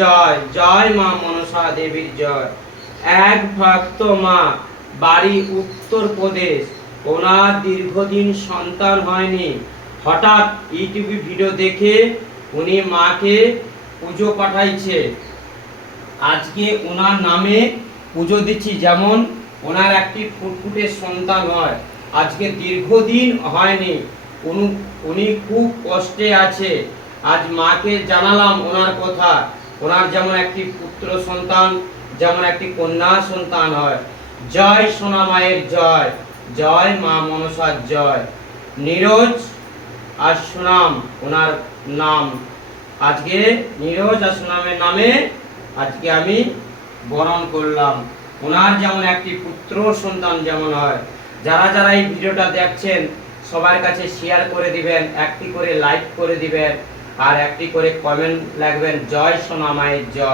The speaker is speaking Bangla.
জয় জয় মা মনসা দেবীর জয়। এক ভক্ত মা, বাড়ি উত্তরপ্রদেশ ওনার দীর্ঘদিন সন্তান হয়নি। হঠাৎ ইউটিউবে ভিডিও দেখে উনি মাকে পুজো পাঠাইছে। আজকে ওনার নামে পুজো দিচ্ছি। যেমন ওনার একটি ফুটফুটে সন্তান হয়। আজকে দীর্ঘদিন হয়নি। উনি উনি খুব কষ্টে আছে। আজ মাকে জানালাম ওনার কথা। ওনার যেমন একটি পুত্র সন্তান, যেমন একটি কন্যা সন্তান হয়। জয় সোনা মায়ের জয় জয় মা মনসার জয়। নীরজ আর সুনাম, ওনার নাম। আজকে নীরজ আর সুনামের নামে আজকে আমি বরণ করলাম। ওনার যেমন একটি পুত্র সন্তান যেমন হয়। যারা যারা এই ভিডিওটা দেখছেন, সবার কাছে শেয়ার করে দিবেন, একটি করে লাইক করে দিবেন। আর একটি করে কমেন্ট লাগবেন জয় সোনামায়ের জয়।